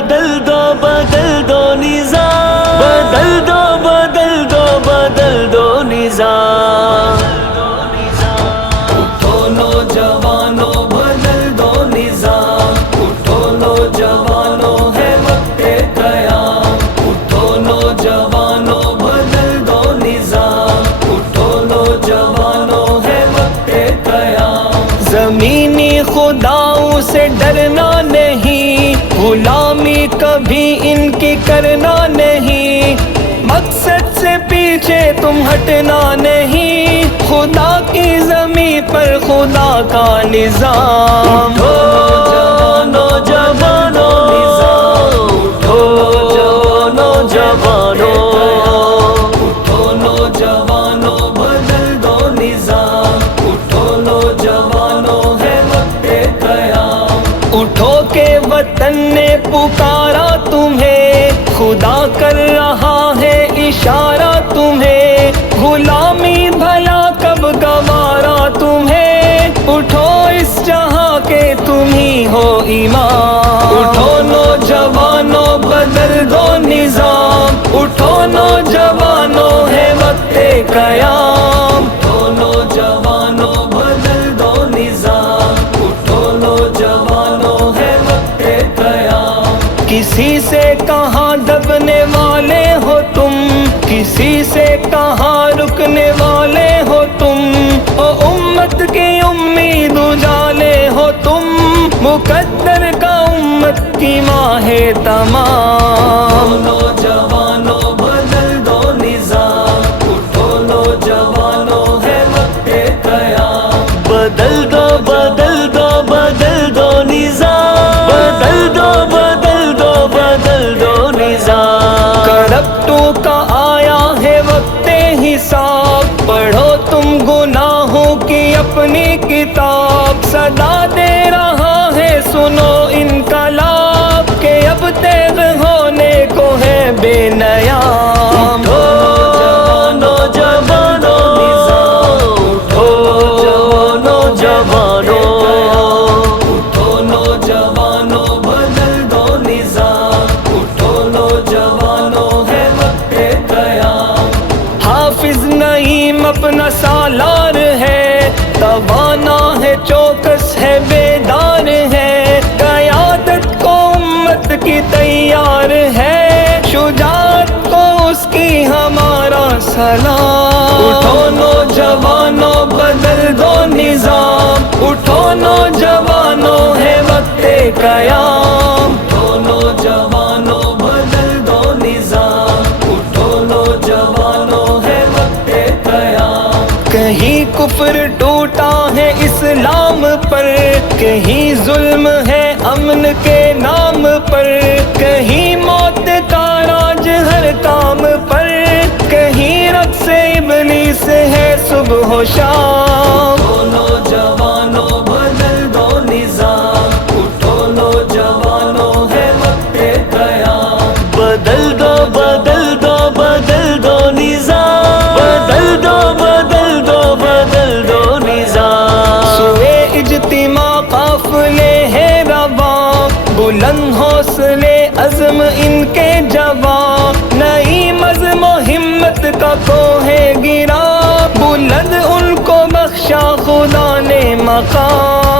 بدل دو نظام، بدل دو نظام، اٹھو نوجوانوں بدل دو نظام، اٹھو نوجوانوں ہے وقت قیام، اٹھو نوجوانوں بدل دو نظام، اٹھو نوجوانوں ہے وقت قیام۔ زمینی خداؤں سے ڈرنا نہیں، غلامی کبھی ان کی کرنا نہیں، مقصد سے پیچھے تم ہٹنا نہیں، خدا کی زمین پر خدا کا نظام۔ اٹھو نوجوانوں، اٹھو نوجوانوں، اٹھو نوجوانوں بدل دو نظام، اٹھو نوجوانوں ہے وقت قیام۔ اٹھو کہ وطن نے پکارا تمہیں، خدا کر رہا ہے اشارہ تمہیں، غلامی بھلا کب گوارا تمہیں، اٹھو اس جہاں کے تم ہی ہو امام۔ اٹھو نوجوانوں بدل دو نظام، اٹھو نوجوانوں ہے وقت قیام، اٹھو نوجوانوں بدل دو نظام، اٹھو نوجوانوں ہے وقت قیام۔ کسی سے کہاں دبنے والے ہو تم، کسی سے کہاں رکنے والے ہو تم، او امت کی امید اجالے ہو تم، مقدر کا امت کی ماہ تمام۔ نوجوانوں بدل دو نظام، اٹھو نوجوانوں ہے وقت قیام، بدل دو نظام، بدل دو نظام۔ کرپٹوں کا آیا ہے وقت حساب، پڑھو تم گناہوں کی اپنی کتاب، صدا دے رہا ہے سنو انقلاب، کہ اب تیغ ہونے کو ہے بے نیام۔ اٹھو نوجوانوں، اٹھو نوجوانوں، اٹھو نوجوانوں بدل دو نظام، اٹھو نوجوانوں ہے وقت قیام۔ حافظ نعیم اپنا سالار ہے، توانا ہے چوکس ہے بیدار ہے، قیادت کو امت کی تیار ہے، شجاعت کو اس کی ہمارا سلام۔ اٹھو نوجوانوں بدل دو نظام، اٹھو نوجوانوں ہے وقت قیام، اٹھو نوجوانوں بدل دو نظام، اٹھو نوجوانوں ہے وقت قیام۔ کہیں کفر ٹوٹا ہے اسلام پر، کہیں ظلم ہے امن کے نام پر، کہیں موت کا راج ہر کام پر، کہیں رقص ابلیس ہے صبح و شام۔ اٹھو نوجوانوں بدل دو نظام، اٹھو نوجوانوں ہے وقت قیام، بدل دو نظام، بدل دو نظام۔ سوئے اجتماع قافلے ہے رواں، بلند حوصلے عزم ان کے جواں، نئی عزم و ہمت کا کوہ گرا، بلند ان کو بخشا خدا نے مقام۔